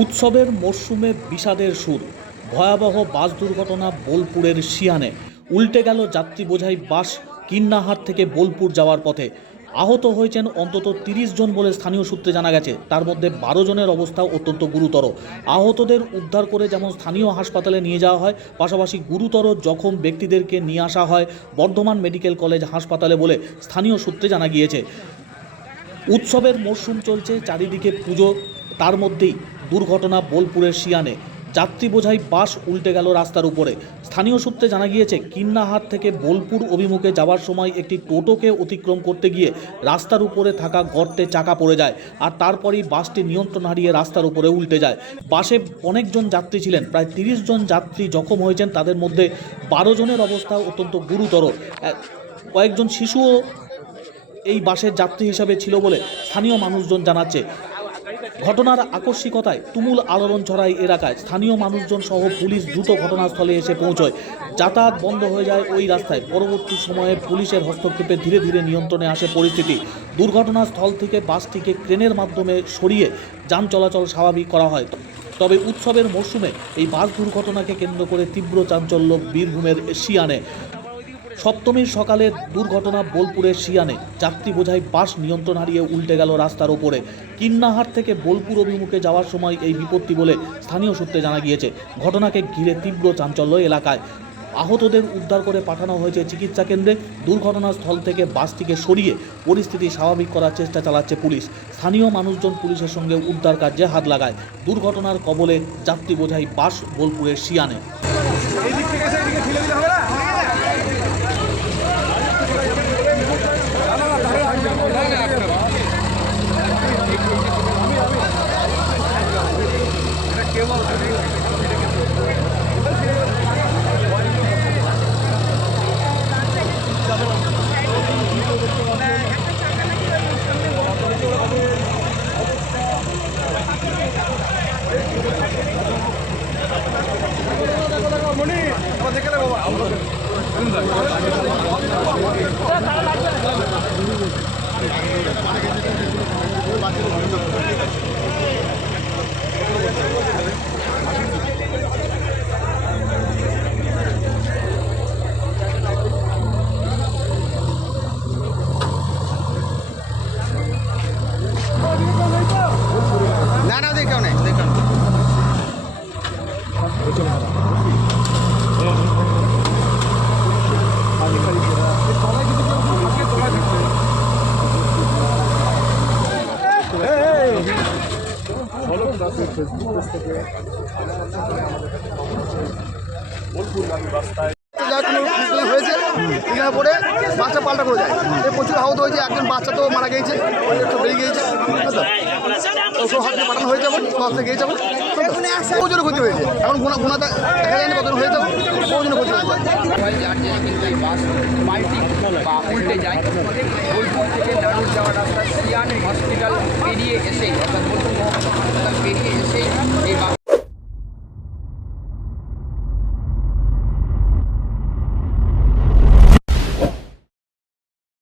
উৎসবের মরশুমে বিষাদের সুর। ভয়াবহ বাস দুর্ঘটনা বোলপুরের শিয়ানে। উল্টে গেল যাত্রী বোঝাই বাস কিন্নাহাট থেকে বোলপুর যাওয়ার পথে। আহত হয়েছেন অন্তত তিরিশ জন বলে স্থানীয় সূত্রে জানা গেছে। তার মধ্যে বারো জনের অবস্থা অত্যন্ত গুরুতর। আহতদের উদ্ধার করে যেমন স্থানীয় হাসপাতালে নিয়ে যাওয়া হয়, পাশাপাশি গুরুতর জখম ব্যক্তিদেরকে নিয়ে আসা হয় বর্ধমান মেডিকেল কলেজ হাসপাতালে বলে স্থানীয় সূত্রে জানা গিয়েছে। উৎসবের মরশুম চলছে, চারিদিকে পুজো তার মধ্যেই দুর্ঘটনা বোলপুরের শিয়ানে। যাত্রী বোঝাই বাস উল্টে গেল রাস্তার উপরে। স্থানীয় সূত্রে জানা গিয়েছে কিন্নাহাট থেকে বোলপুর অভিমুখে যাওয়ার সময় একটি টোটোকে অতিক্রম করতে গিয়ে রাস্তার উপরে থাকা গর্তে চাকা পড়ে যায় আর তারপরেই বাসটি নিয়ন্ত্রণ হারিয়ে রাস্তার উপরে উল্টে যায়। বাসে অনেকজন যাত্রী ছিলেন, প্রায় তিরিশ জন যাত্রী জখম হয়েছেন। তাদের মধ্যে বারো জনের অবস্থা অত্যন্ত গুরুতর। কয়েকজন শিশুও এই বাসের যাত্রী হিসাবে ছিল বলে স্থানীয় মানুষজন জানাচ্ছে। ঘটনার আকস্মিকতায় তুমুল আলোড়ন ছড়ায় এলাকায়। স্থানীয় মানুষজন সহ পুলিশ দ্রুত ঘটনাস্থলে এসে পৌঁছয়। যাতায়াত বন্ধ হয়ে যায় ওই রাস্তায়। পরবর্তী সময়ে পুলিশের হস্তক্ষেপে ধীরে ধীরে নিয়ন্ত্রণে আসে পরিস্থিতি। দুর্ঘটনাস্থল থেকে বাসটিকে ক্রেনের মাধ্যমে সরিয়ে যান চলাচল স্বাভাবিক করা হয়। তবে উৎসবের মরশুমে এই বাস দুর্ঘটনাকে কেন্দ্র করে তীব্র চাঞ্চল্য বীরভূমের শিয়ানে সপ্তমীর সকালে দুর্ঘটনা বোলপুরের শিয়ানে। যাত্রী বোঝাই বাস নিয়ন্ত্রণ হারিয়ে উল্টে গেল রাস্তার ওপরে। কিন্নাহাট থেকে বোলপুর অভিমুখে যাওয়ার সময় এই বিপত্তি বলে স্থানীয় সূত্রে জানা গিয়েছে। ঘটনাকে ঘিরে তীব্র চাঞ্চল্য এলাকায়। আহতদের উদ্ধার করে পাঠানো হয়েছে চিকিৎসা কেন্দ্রে। দুর্ঘটনাস্থল থেকে বাসটিকে সরিয়ে পরিস্থিতি স্বাভাবিক করার চেষ্টা চালাচ্ছে পুলিশ। স্থানীয় মানুষজন পুলিশের সঙ্গে উদ্ধার কার্যে হাত লাগায়। দুর্ঘটনার কবলে যাত্রী বোঝাই বাস বোলপুরের শিয়ানে। না না দেখো হয়েছে এখানে পরে বাসটা পাল্টা করে যায় প্রচুর আহত হয়েছে একজন বাচ্চা তো মারা গিয়েছে একটু বেরিয়ে গিয়েছে তো ওকে হসপিটালে পাঠানো হয়েছে এখন হসপিটালে গিয়েছে এখন প্রচুর ক্ষতি হয়েছে এখন গুণা গুণা দেখা যায়নি কত হয়েছে প্রচুর ক্ষতি হয়েছে হয় বাস বা উল্টে যায় যাওয়ার